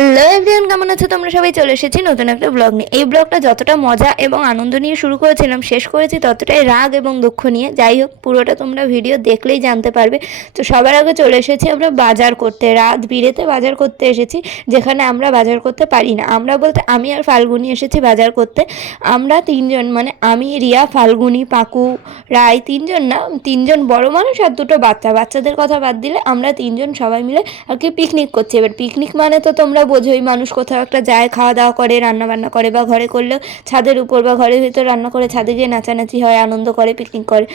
Hello everyone, কেমন আছো তোমরা সবাই? চলে এসেছি নতুন একটা ব্লগ নিয়ে। এই ব্লগটা যতটা মজা এবং আনন্দ নিয়ে শুরু করেছিলাম, শেষ করেছি ততটাই রাগ এবং দুঃখ নিয়ে। যাই হোক, পুরোটা তোমরা ভিডিও দেখলেই জানতে পারবে। তো সবার আগে চলে এসেছি আমরা বাজার করতে, রাত বিরেতে বাজার করতে এসেছি, যেখানে আমরা বাজার করতে পারি না। আমরা বলতে আমি আর ফাল্গুনি এসেছি বাজার করতে। আমরা তিনজন, মানে আমি, রিয়া, ফাল্গুনি, পাকু, রায়, তিনজন না, তিনজন বড় মানুষ আর দুটো বাচ্চা। বাচ্চাদের কথা বাদ দিলে আমরা তিনজন সবাই মিলে আর কি পিকনিক করছি। এবার পিকনিক মানে তো তোমরা বোঝোই, মানুষ কোথাও একটা যায়, খাওয়া দাওয়া করে, রান্না বান্না করে, বা ঘরে করলেও ছাদের উপর বা ঘরের ভিতর রান্না করে ছাদে গিয়ে নাচানাচি হয়, আনন্দ করে, পিকনিক করে।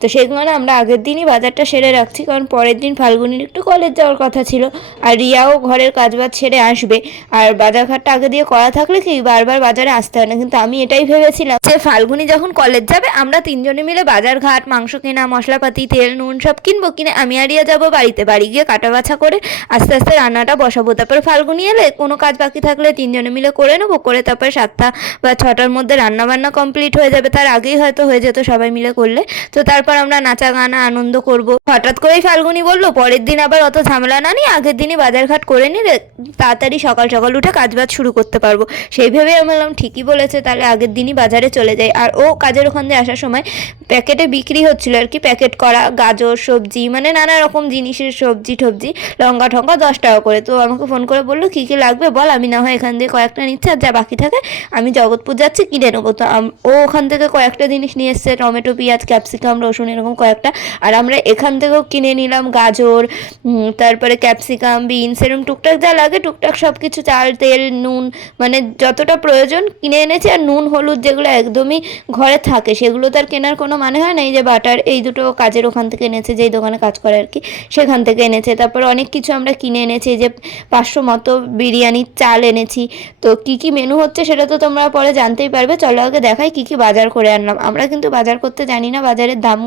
তো সেখানে আমরা আগের দিনই বাজারটা সেরে রাখছি, কারণ পরের দিন ফাল্গুনির একটু কলেজ যাওয়ার কথা ছিল, আর রিয়াও ঘরের কাজবাজ ছেড়ে আসবে। আর বাজার ঘাটটা আগে দিয়ে করা থাকলে কি বারবার বাজারে আসতে হয় না। কিন্তু আমি এটাই ভেবেছিলাম যে ফাল্গুনি যখন কলেজ যাবে আমরা তিনজনে মিলে বাজার ঘাট, মাংস কেনা, মশলাপাতি, তেল নুন সব কিনবো, কিনে আমি আর রিয়া যাবো বাড়িতে, বাড়ি গিয়ে কাটা বাছা করে আস্তে আস্তে রান্নাটা বসাবো। তারপরে ফাল্গুনি এলে কোনো কাজ বাকি থাকলে তিনজনে মিলে করে নেবো, করে তারপরে 7টা বা 6টার মধ্যে রান্না বান্না কমপ্লিট হয়ে যাবে। তার আগেই হয়তো হয়ে যেত সবাই মিলে করলে। তো তারপর আমরা নাচা গানা আনন্দ করব। হঠাৎ করেই ফাল্গুনি বললো পরের দিন আবার অত ঝামেলা না নিয়ে আগের দিনই বাজার ঘাট করে নিলে তাড়াতাড়ি সকাল সকাল উঠে কাজবাজ শুরু করতে পারবো। সেই ভেবে আমি বললাম ঠিকই বলেছে, তাহলে আগের দিনই বাজারে চলে যাই। আর ও কাজের ওখান দিয়ে আসার সময় প্যাকেটে বিক্রি হচ্ছিল আর কি, প্যাকেট করা গাজর, সবজি, মানে নানা রকম জিনিসের সবজি টবজি, লঙ্কা ঠঙ্কা 10 টাকা করে। তো আমাকে ফোন করে বললো কী কী লাগবে বল, আমি না হয় এখান থেকে কয়েকটা নিচ্ছি, আর যা বাকি থাকে আমি জগৎপুর যাচ্ছি কিনে নেবো। তো ও ওখান থেকে কয়েকটা জিনিস নিয়ে এসছে, টমেটো, পেঁয়াজ, ক্যাপসিকাম, রসুন, এরকম কয়েকটা। আর আমরা এখান থেকেও কিনে নিলাম গাজর, তারপরে ক্যাপসিকাম, বিনস, এরকম টুকটাক যা লাগে টুকটাক সব কিছু, চাল, তেল, নুন, মানে যতটা প্রয়োজন কিনে এনেছি। আর নুন হলুদ যেগুলো একদমই ঘরে থাকে সেগুলো তো আর কেনার কোনো মানে হয় না। এই যে বাটার, এই দুটো কাজের ওখান থেকে এনেছে, যেই দোকানে কাজ করে আর কি, সেখান থেকে এনেছে। তারপর অনেক কিছু আমরা কিনে এনেছি, যে 500 মতো বিরিয়ানির চাল এনেছি। তো কী কী মেনু হচ্ছে সেটা তো তোমরা পরে জানতেই পারবে। চলো আগে দেখাই কী কী বাজার করে আনলাম। আমরা কিন্তু বাজার করতে জানি না, বাজারের দাম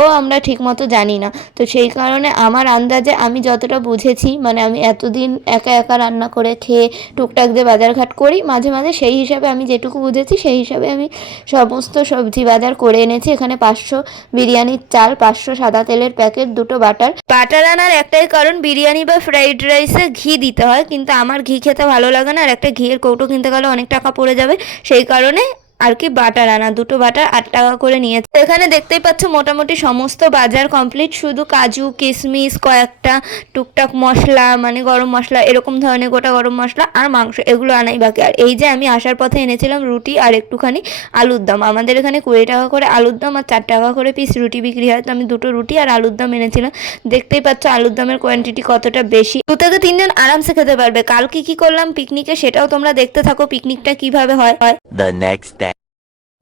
ও আমরা ঠিক মতো জানি না। তো সেই কারণে আমার আন্দাজে আমি যতটা বুঝেছি, মানে আমি এতদিন একা একা রান্না করে খেয়ে টুকটাক যে বাজারঘাট করি মাঝে মাঝে, সেই হিসাবে আমি যেটুকু বুঝেছি সেই হিসাবে আমি সমস্ত সবজি বাজার করে এনেছি। এখানে 500 বিরিয়ানির চাল, 500 সাদা তেলের প্যাকেট, দুটো বাটার। বাটার আনার একটাই কারণ, বিরিয়ানি বা ফ্রাইড রাইসে ঘি দিতে হয়, কিন্তু আমার ঘি খেতে ভালো লাগে না, আর একটা ঘিয়ের কৌটো কিনতে গেলে অনেক টাকা পড়ে যাবে। সেই কারণে আর কি বাটার আনা, দুটো বাটার 8 টাকা করে নিয়েছে। এখানে দেখতেই পাচ্ছ মোটামুটি সমস্ত বাজার কমপ্লিট, শুধু কাজু কিশমিশ, কয়েকটা টুকটাক মশলা, মানে গরম মশলা, এরকম ধরনের গোটা গরম মশলা আর মাংস, এগুলো আনাই বাকি। আর এই যে আমি আসার পথে এনেছিলাম রুটি আর একটুখানি আলুর দম। আমাদের এখানে 20 টাকা করে আলুর দম আর 4 টাকা করে পিস রুটি বিক্রি হয়। তো আমি দুটো রুটি আর আলুর দম এনেছিলাম। দেখতেই পাচ্ছ আলুর দমের কোয়ান্টিটি কতটা বেশি, 2 থেকে 3 জন আরামসে খেতে পারবে। কাল কি করলাম পিকনিকে সেটাও তোমরা দেখতে থাকো, পিকনিকটা কিভাবে হয়। The next day.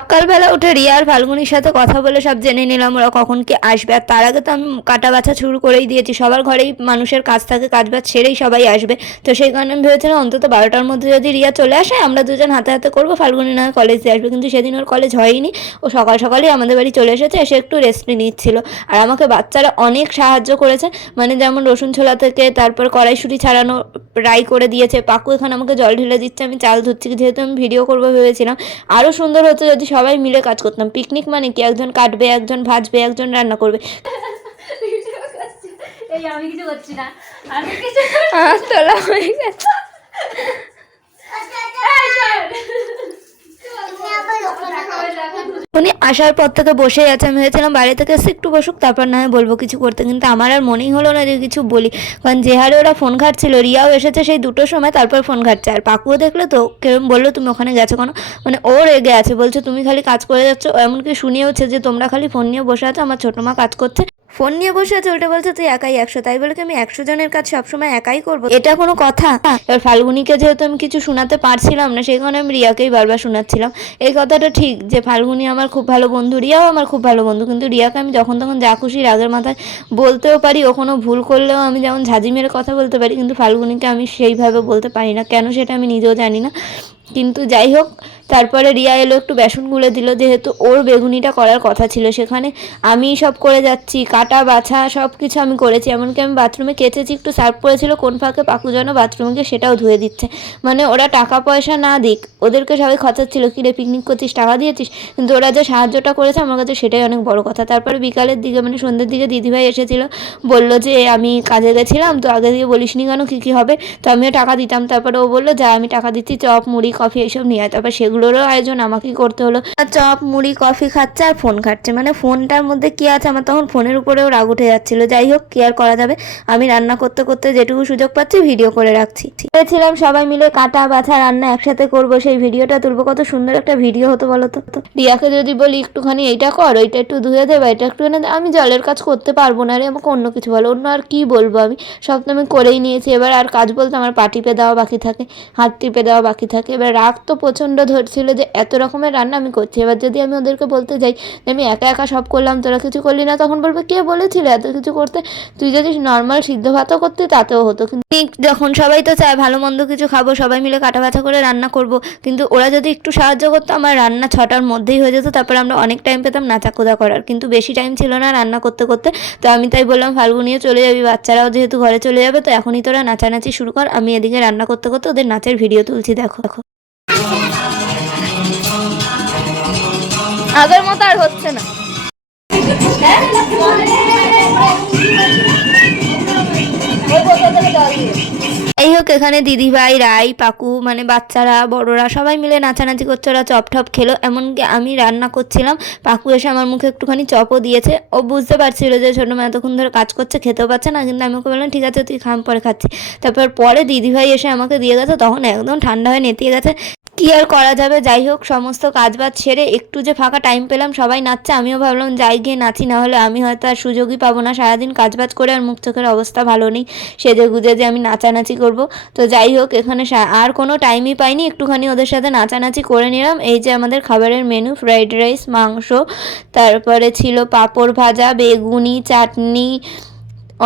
সকালবেলা উঠে রিয়া আর ফাল্গুনির সাথে কথা বলে সব জেনে নিলাম ওরা কখন কি আসবে। আর তার আগে তো আমি কাটা বাছা শুরু করেই দিয়েছি, সবার ঘরেই মানুষের কাজ থাকে, কাজ বাজ সেরেই সবাই আসবে। তো সেই কারণে আমি ভেবেছিলাম অন্তত 12টার মধ্যে যদি রিয়া চলে আসে আমরা দুজন হাতে হাতে করবো, ফাল্গুনি না কলেজে আসবে। কিন্তু সেদিন ওর কলেজ হয়নি, ও সকাল সকালই আমাদের বাড়ি চলে এসেছে, এসে একটু রেস্ট নিচ্ছিল। আর আমাকে বাচ্চারা অনেক সাহায্য করেছে, মানে যেমন রসুন ছোলা থেকে তারপর কড়াইশুঁটি ছাড়ানো রাই করে দিয়েছে। পাকু এখানে আমাকে জল ঢেলে দিচ্ছে, আমি চাল ধুচ্ছি, যেহেতু আমি ভিডিও করবো ভেবেছিলাম। আরও সুন্দর হতো যদি সবাই মিলে কাজ করতাম। পিকনিক মানে কি একজন কাটবে, একজন ভাজবে, একজন রান্না করবে। আমি কিছু করছি না, আমি কিছু তোলা হয়ে গেছে। উনি আসার পর থেকে বসেই আছে, আমি ভেবেছিলাম বাইরে থেকে এসে একটু বসুক, তারপর না হয় বলবো কিছু করতে। কিন্তু আমার আর মনেই হলো না যে কিছু বলি, কারণ যে হারে ওরা ফোন ঘাটছিল। রিয়াও এসেছে সেই 2টোর সময়, তারপর ফোন ঘাটছে। আর পাকুও দেখলে তো কেরম বললো তুমি ওখানে গেছো কেন, মানে ও রেগে আছে, বলছে তুমি খালি কাজ করে যাচ্ছ। এমনকি শুনিয়েওছে যে তোমরা খালি ফোন নিয়ে বসে আছো, আমার ছোটো মা কাজ করছে, ফোন নিয়ে বসে আছে, উল্টে বলছে তুই একাই 100। তাই বলে কি আমি 100 জনের কাজ সবসময় একাই করবো? এটা কোনো কথা? এবার ফাল্গুনিকে যেহেতু আমি কিছু শোনাতে পারছিলাম না, সেই কারণে আমি রিয়াকেই বারবার শোনাচ্ছিলাম। এই কথাটা ঠিক যে ফাল্গুনি আমার খুব ভালো বন্ধু, রিয়াও আমার খুব ভালো বন্ধু, কিন্তু রিয়াকে আমি যখন তখন যা খুশি রাগের মাথায় বলতেও পারি। ও কোনো ভুল করলেও আমি যেমন ঝাঁঝি মেরে কথা বলতে পারি, কিন্তু ফাল্গুনিকে আমি সেইভাবে বলতে পারি না, কেন সেটা আমি নিজেও জানি না। কিন্তু যাই হোক, তারপরে রিয়া এলো একটু বেসন গুলে দিল, যেহেতু ওর বেগুনিটা করার কথা ছিল। সেখানে আমি সব করে যাচ্ছি, কাটা বাছা সব কিছু আমি করেছি, এমনকি আমি বাথরুমে কেচেছি, একটু সার্ভ করেছিল কোন ফাঁকে পাকু যেন বাথরুমে গিয়ে সেটাও ধুয়ে দিচ্ছে। মানে ওরা টাকা পয়সা না দিক, ওদেরকে সবাই খচাচ্ছিল, কি রে পিকনিক করছিস, টাকা দিয়েছিস, কিন্তু ওরা যে সাহায্যটা করেছে আমার কাছে সেটাই অনেক বড় কথা। তারপরে বিকালের দিকে মানে সন্ধ্যের দিকে দিদিভাই এসেছিল, বলল যে আমি কাজে গেছিলাম তো আগে দিয়ে বলিসনি কেন কী কী হবে, তো আমিও টাকা দিতাম। তারপরে ও বললো যা আমি টাকা দিচ্ছি, চপ মুড়ি কফি এইসব নিয়ে আয়। তারপর সেগুলোরও আয়োজন আমাকেই করতে হলো। চপ মুড়ি কফি খাচ্ছে আর ফোন ঘাটছে, মানে ফোনটার মধ্যে কি আছে, আমার তখন ফোনের উপরেও রাগ উঠে যাচ্ছিল। যাই হোক, কি আর করা যাবে, আমি রান্না করতে করতে যেটুকু সুযোগ পাচ্ছি ভিডিও করে রাখছি। ভেবেছিলাম সবাই মিলে কাটা বাছা রান্না একসাথে করব, সেই ভিডিওটা তুলবো, কত সুন্দর একটা ভিডিও হতো বলো তো। রিয়াকে যদি বলি একটুখানি এইটা কর, ওইটা একটু ধুয়ে দেবে, এটা একটু এনে দে, আমি জলের কাজ করতে পারবো না রে, আমাকে অন্য কিছু বলো, অন্য আর কি বলবো, আমি সব তো আমি করেই নিয়েছি। এবার আর কাজ বলতে আমার পা টিপে দেওয়া বাকি থাকে, হাত টিপে দেওয়া বাকি থাকে। এবার রাগ তো প্রচণ্ড ধরছিল যে এত রকমের রান্না আমি করছি। এবার যদি আমি ওদেরকে বলতে যাই যে আমি একা একা সব করলাম, তোরা কিছু করলি না, তখন বলবে কে বলেছিল এত কিছু করতে, তুই যদি নর্মাল সিদ্ধ ভাতও করতে তাতেও হতো। কিন্তু যখন সবাই তো চায় ভালো মন্দ কিছু খাবো, সবাই মিলে কাটা বাছা করে রান্না করব, কিন্তু ওরা যদি একটু সাহায্য করতো আমার রান্না 6টার মধ্যেই হয়ে যেত। তারপর আমরা অনেক টাইম পেতাম নাচাকোদা করার, কিন্তু বেশি টাইম ছিল না রান্না করতে করতে। তো আমি তাই বললাম ফাল্গুনিও চলে যাবি, বাচ্চারাও যেহেতু ঘরে চলে যাবে, তো এখনই তোরা নাচানাচি শুরু কর, আমি এদিকে রান্না করতে করতে ওদের নাচের ভিডিও তুলছি। দেখো দেখো, আগের মতো আর হচ্ছে না। এই হোক, এখানে দিদিভাই রাই পাকু মানে বাচ্চারা বড়রা সবাই মিলে নাচানাচি করছে, ওরা চপ টপ খেলো। এমনকি আমি রান্না করছিলাম, পাকু এসে আমার মুখে একটুখানি চপও দিয়েছে। ও বুঝতে পারছিল যে ছোটো মেয়ে এতক্ষণ ধরে কাজ করছে, খেতেও পাচ্ছে না, কিন্তু আমি ওকে বললাম ঠিক আছে তুই খাম, পরে খাচ্ছি। তারপর পরে দিদিভাই এসে আমাকে দিয়ে গেছে, তখন একদম ঠান্ডা হয়ে নেতিয়ে গেছে। কি আর করা যাবে, যাই হোক সমস্ত কাজবাজ সেরে একটু যে ফাঁকা টাইম পেলাম, সবাই নাচছে, আমিও ভাবলাম যাই গিয়ে নাচি, না হলে আমি হয়তো আর সুযোগই পাবো না। সারাদিন কাজবাজ করে আর মুখ চোখের অবস্থা ভালো নেই, সেজে গুজে যে আমি নাচানাচি করব। তো যাই হোক, এখানে আর কোনো টাইমই পাইনি, একটুখানি ওদের সাথে নাচানাচি করে নিলাম। এই যে আমাদের খাবারের মেনু, ফ্রাইড রাইস, মাংস, তারপরে ছিল পাঁপড় ভাজা, বেগুনি, চাটনি,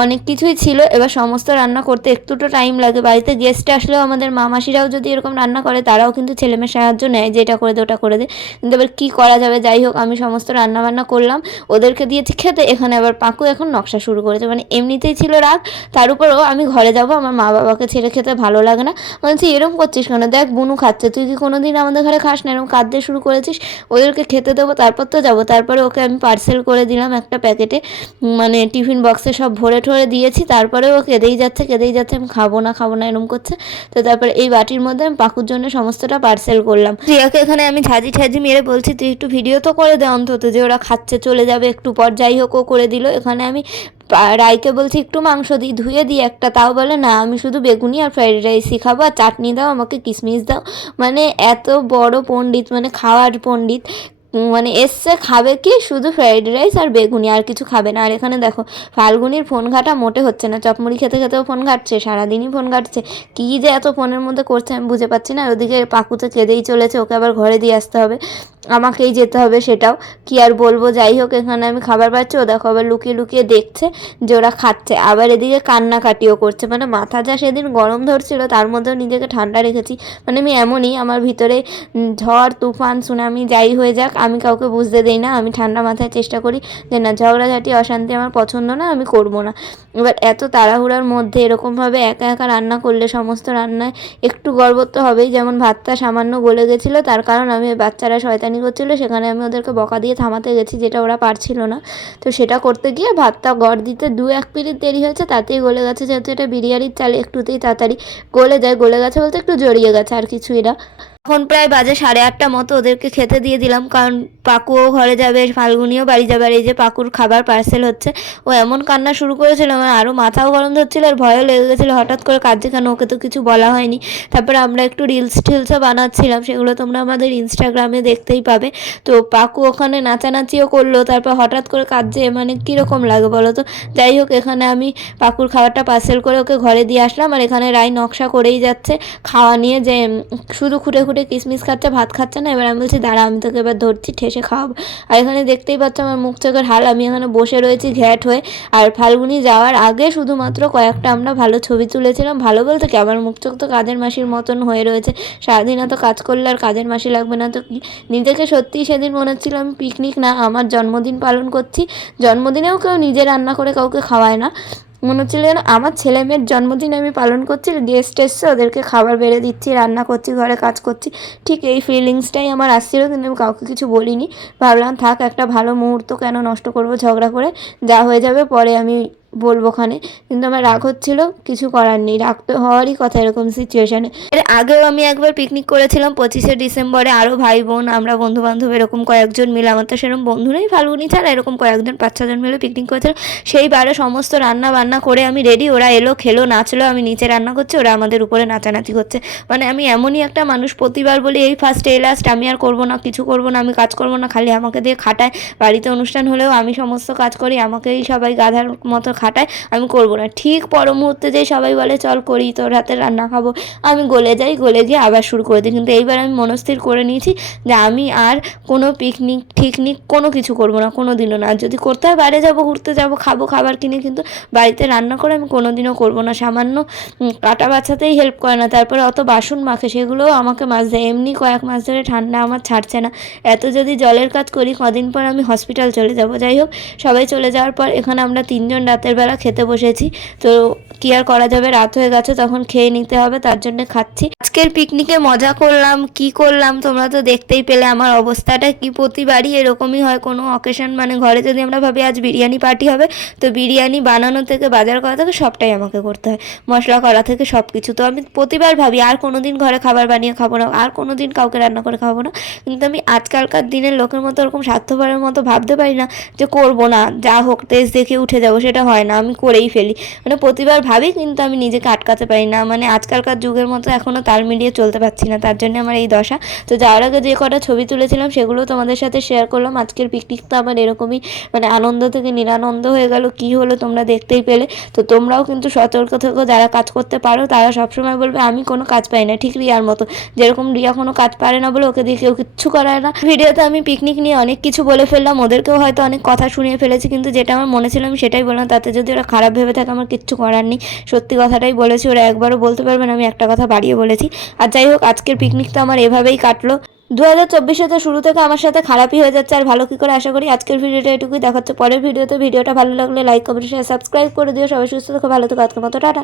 অনেক কিছুই ছিল। এবার সমস্ত রান্না করতে একটু তো টাইম লাগে, বাড়িতে গেস্ট আসলেও আমাদের মামাসিরাও যদি এরকম রান্না করে তারাও কিন্তু ছেলেমেয়ের সাহায্য নেয় যে এটা করে দে ওটা করে দে, কিন্তু এবার কী করা যাবে। যাই হোক, আমি সমস্ত রান্না বান্না করলাম, ওদেরকে দিয়েছি খেতে। এখানে আবার পাকু এখন নকশা শুরু করেছে, মানে এমনিতেই ছিল রাগ, তার উপরও আমি ঘরে যাব, আমার মা বাবাকে ছেড়ে খেতে ভালো লাগে না। বলছি এরকম করছিস কেন, দেখ বুনু খাচ্ছে, তুই কি কোনো দিন আমাদের ঘরে খাস না, এরকম কাঁদতে শুরু করেছিস, ওদেরকে খেতে দেবো তারপর তো যাবো। তারপরে ওকে আমি পার্সেল করে দিলাম একটা প্যাকেটে, মানে টিফিন বক্সে সব ভরে ঠরে দিয়েছি। তারপরে ও কেঁদেই যাচ্ছে, আমি খাবো না এরকম করছে। তো তারপরে এই বাটির মধ্যে আমি পাকুর জন্য সমস্তটা পার্সেল করলাম। রিয়াকে এখানে আমি ঝাঁঝি মেরে বলছি তুই একটু ভিডিও তো করে দে অন্তত, যে ওরা খাচ্ছে চলে যাবে একটু পর। যাই হোক, ও করে দিল। এখানে আমি রাইকে বলছি একটু মাংস দিই, ধুয়ে দিই একটা, তাও বলে না আমি শুধু বেগুনি আর ফ্রাইড রাইসই খাবো, আর চাটনি দাও, আমাকে কিশমিশ দাও। মানে এত বড় পণ্ডিত, মানে খাওয়ার পণ্ডিত, মানে এসছে খাবে কি শুধু ফ্রাইড রাইস আর বেগুনি, আর কিছু খাবে না। আর এখানে দেখো ফাল্গুনির ফোন ঘাটা মোটে হচ্ছে না, চপমুড়ি খেতে খেতেও ফোন ঘাটছে, সারাদিনই ফোন ঘাটছে, কী যে এত ফোনের মধ্যে করছে আমি বুঝে পাচ্ছি না। আর ওদিকে পাকুতে কেঁদেই চলেছে, ওকে আবার ঘরে দিয়ে আসতে হবে, আমাকেই যেতে হবে, সেটাও কি আর বলবো। যাই হোক, এখানে আমি খাবার পাচ্ছি, ও দেখো আবার লুকিয়ে লুকিয়ে দেখছে যে ওরা খাচ্ছে, আবার এদিকে কান্নাকাটিও করছে। মানে মাথা যা সেদিন গরম ধরছিল, তার মধ্যেও নিজেকে ঠান্ডা রেখেছি। মানে আমি এমনই, আমার ভিতরে ঝড় তুফান সুনামি যাই হয়ে যাক আমি কাউকে বুঝতে দেই না, আমি ঠান্ডা মাথায় চেষ্টা করি যে না, ঝগড়াঝাটি অশান্তি আমার পছন্দ না, আমি করব না। এবার এত তাড়াহুড়ার মধ্যে এরকমভাবে একা একা রান্না করলে সমস্ত রান্নায় একটু গড়বড় তো হবেই। যেমন ভাতটা সামান্য গলে গেছিলো, তার কারণ আমি বাচ্চারা শয়তানি করছিলো, সেখানে আমি ওদেরকে বকা দিয়ে থামাতে গেছি, যেটা ওরা পারছিল না। তো সেটা করতে গিয়ে ভাতটা গড় দিতে 2-1 মিনিট দেরি হয়েছে, তাতেই গলে গেছে। যেহেতু এটা বিরিয়ানির চাল, একটুতেই তাড়াতাড়ি গলে যায়, গলে গেছে বলতে একটু জড়িয়ে গেছে, আর কিছুই না। এখন প্রায় বাজে 8:30 মতো, ওদেরকে খেতে দিয়ে দিলাম, কারণ পাকুও ঘরে যাবে, ফাল্গুনিও বাড়ি যাবে। আর এই যে পাকুর খাবার পার্সেল হচ্ছে, ও এমন কান্না শুরু করেছিল, আমার আরও মাথাও গরম ধরছিল আর ভয়ও লেগে গেছিলো, হঠাৎ করে কাঁদছে কেন, ওকে তো কিছু বলা হয়নি। তারপরে আমরা একটু টিলসও বানাচ্ছিলাম, সেগুলো তোমরা আমাদের ইনস্টাগ্রামে দেখতেই পাবে। তো পাকু ওখানে নাচানাচিও করলো, তারপর হঠাৎ করে কাঁদছে, মানে কীরকম লাগে বলো তো। যাই হোক, এখানে আমি পাকুর খাবারটা পার্সেল করে ওকে ঘরে দিয়ে আসলাম। আর এখানে রাই নকশা করেই যাচ্ছে খাওয়া নিয়ে, যে শুধু খুঁটে খুঁটে করে কিশমিশ খাচ্ছে, ভাত খাচ্ছে না। এবার আমি বলছি দাঁড়া আমি তোকে এবার ধরছি, ঠেসে খাওয়াবো। আর এখানে দেখতেই পাচ্ছ আমার মুখ চোখের হাল, আমি এখানে বসে রয়েছি ঘ্যাট হয়ে। আর ফাল্গুনি যাওয়ার আগে শুধুমাত্র কয়েকটা আমরা ভালো ছবি তুলেছিলাম। ভালো বলতে কি, আমার মুখ চোখ তো কাজের মাসির মতন হয়ে রয়েছে। সারাদিন এত কাজ করলে আর কাজের মাসি লাগবে না তো কি। নিজেকে সত্যিই সেদিন মনে হচ্ছিল আমি পিকনিক না, আমার জন্মদিন পালন করছি। জন্মদিনেও কেউ নিজে রান্না করে কাউকে খাওয়ায় না, মনে হচ্ছিল যেন আমার ছেলে মেয়ের জন্মদিন আমি পালন করছি, গেস্ট এসছে ওদেরকে খাবার বেড়ে দিচ্ছি, রান্না করছি, ঘরে কাজ করছি। ঠিক এই ফিলিংসটাই আমার আসছিল, কিন্তু আমি কাউকে কিছু বলিনি। ভাবলাম থাক, একটা ভালো মুহূর্ত কেন নষ্ট করব ঝগড়া করে, যা হয়ে যাবে পরে আমি বলবো ওখানে। কিন্তু আমার রাগ হচ্ছিল, কিছু করার নেই, রাগ তো হওয়ারই কথা এরকম সিচুয়েশানে। এর আগেও আমি একবার পিকনিক করেছিলাম 25শে ডিসেম্বরে, আরও ভাই বোন আমরা বন্ধু বান্ধব এরকম কয়েকজন মিলে, আমার তো সেরকম বন্ধু নেই ফাল্গুনি ছাড়া, এরকম কয়েকজন 5-6 জন মিলে পিকনিক করেছিলাম। সেইবারে সমস্ত রান্না বান্না করে আমি রেডি, ওরা এলো খেলো নাচলো, আমি নিচে রান্না করছি, ওরা আমাদের উপরে নাচানাচি করছে। মানে আমি এমনই একটা মানুষ, প্রতিবার বলি এই ফার্স্ট এই লাস্ট, আমি আর করবো না, কিছু করবো না, আমি কাজ করবো না, খালি আমাকে দিয়ে খাটায়। বাড়িতে অনুষ্ঠান হলেও আমি সমস্ত কাজ করি, আমাকেই সবাই গাধার মতো খাটায়, আমি করবো না। ঠিক পর মুহূর্তে যেই সবাই বলে চল করি, তোর হাতে রান্না খাবো, আমি গলে যাই, গলে গিয়ে আবার শুরু করে দিই। কিন্তু এইবার আমি মনস্থির করে নিয়েছি যে আমি আর কোনো পিকনিক ঠিকনিক কোনো কিছু করবো না, কোনো দিনও না। আর যদি করতে হয় বাইরে যাবো, ঘুরতে যাবো, খাবো খাবার কিনে, কিন্তু বাড়িতে রান্না করে আমি কোনো দিনও করবো না। সামান্য কাটা বাছাতেই হেল্প করে না, তারপরে অত বাসন মাখে, সেগুলোও আমাকে মাছ দেয়। এমনি কয়েক মাস ধরে ঠান্ডা আমার ছাড়ছে না, এত যদি জলের কাজ করি কদিন পর আমি হসপিটাল চলে যাব। যাই হোক, সবাই চলে যাওয়ার পর এখানে আমরা 3জন রাতের বেলা খেতে বসেছি। তো কি আর করা যাবে, রাত হয়ে গেছে, তখন খেয়ে নিতে হবে, তার জন্য খাচ্ছি। আজকের পিকনিকে মজা করলাম, কি করলাম তোমরা তো দেখতেই পেলে। আমার অবস্থাটা কি, প্রতিবারই এরকমই হয় কোনো অকেশন, মানে ঘরে যদি আমরা ভাবি আজ বিরিয়ানি পার্টি হবে, তো বিরিয়ানি বানানো থেকে বাজার করা থেকে সবটাই আমাকে করতে হয়, মশলা করা থেকে সব কিছু। তো আমি প্রতিবার ভাবি আর কোনো দিন ঘরে খাবার বানিয়ে খাবো না, আর কোনো দিন কাউকে রান্না করে খাবো না। কিন্তু আমি আজকালকার দিনের লোকের মতো ওরকম স্বার্থপরের মতো ভাবতে পারি না যে করবো না, যা হোক তেজ দেখে উঠে যাবো, সেটা হয় না, আমি করেই ফেলি। মানে প্রতিবার ভাবি, কিন্তু আমি নিজেকে আটকাতে পারি না। মানে আজকালকার যুগের মতো এখনও তাল মিলিয়ে চলতে পারছি না, তার জন্য আমার এই দশা। তো যাওয়ার আগে যে কটা ছবি তুলেছিলাম সেগুলো তোমাদের সাথে শেয়ার করলাম। আজকের পিকনিকটা আমার এরকমই, মানে আনন্দ থেকে নিরানন্দ হয়ে গেল। কি হলো তোমরা দেখতেই পেলে। তো তোমরাও কিন্তু সতর্ক থেকো, যারা কাজ করতে পারো তারা সবসময় বলবে আমি কোনো কাজ পাই না, ঠিক রিয়ার মতো, যেরকম রিয়া কোনো কাজ পারে না বলে ওকে দিয়ে কেউ কিচ্ছু করায় না। ভিডিওতে আমি পিকনিক নিয়ে অনেক কিছু বলে ফেললাম, ওদেরকেও হয়তো অনেক কথা শুনিয়ে ফেলেছি, কিন্তু যেটা আমার মনে ছিল আমি সেটাই বললাম। তাতে যদি ওরা খারাপ ভেবে থাকে আমার কিচ্ছু করার নেই, সত্যি কথাটাই বলেছি। ওরা একবারও বলতে পারবে না আমি একটা কথা বাড়িয়ে বলেছি। আর যাই হোক, আজকের পিকনিকটা আমার এভাবেই কাটলো। 2024 তো শুরু থেকে আমার সাথে খারাপই হয়ে যাচ্ছে, আর ভালো কি করে আশা করি। আজকের ভিডিওটা এটুকুই, দেখাচ্ছে পরের ভিডিওতে। ভিডিওটা ভালো লাগলে লাইক কমেন্ট শেয়ার সাবস্ক্রাইব করে দিও। সবাই সুস্থ থেকো, ভালো থেকো, আজকের মতো টাটা।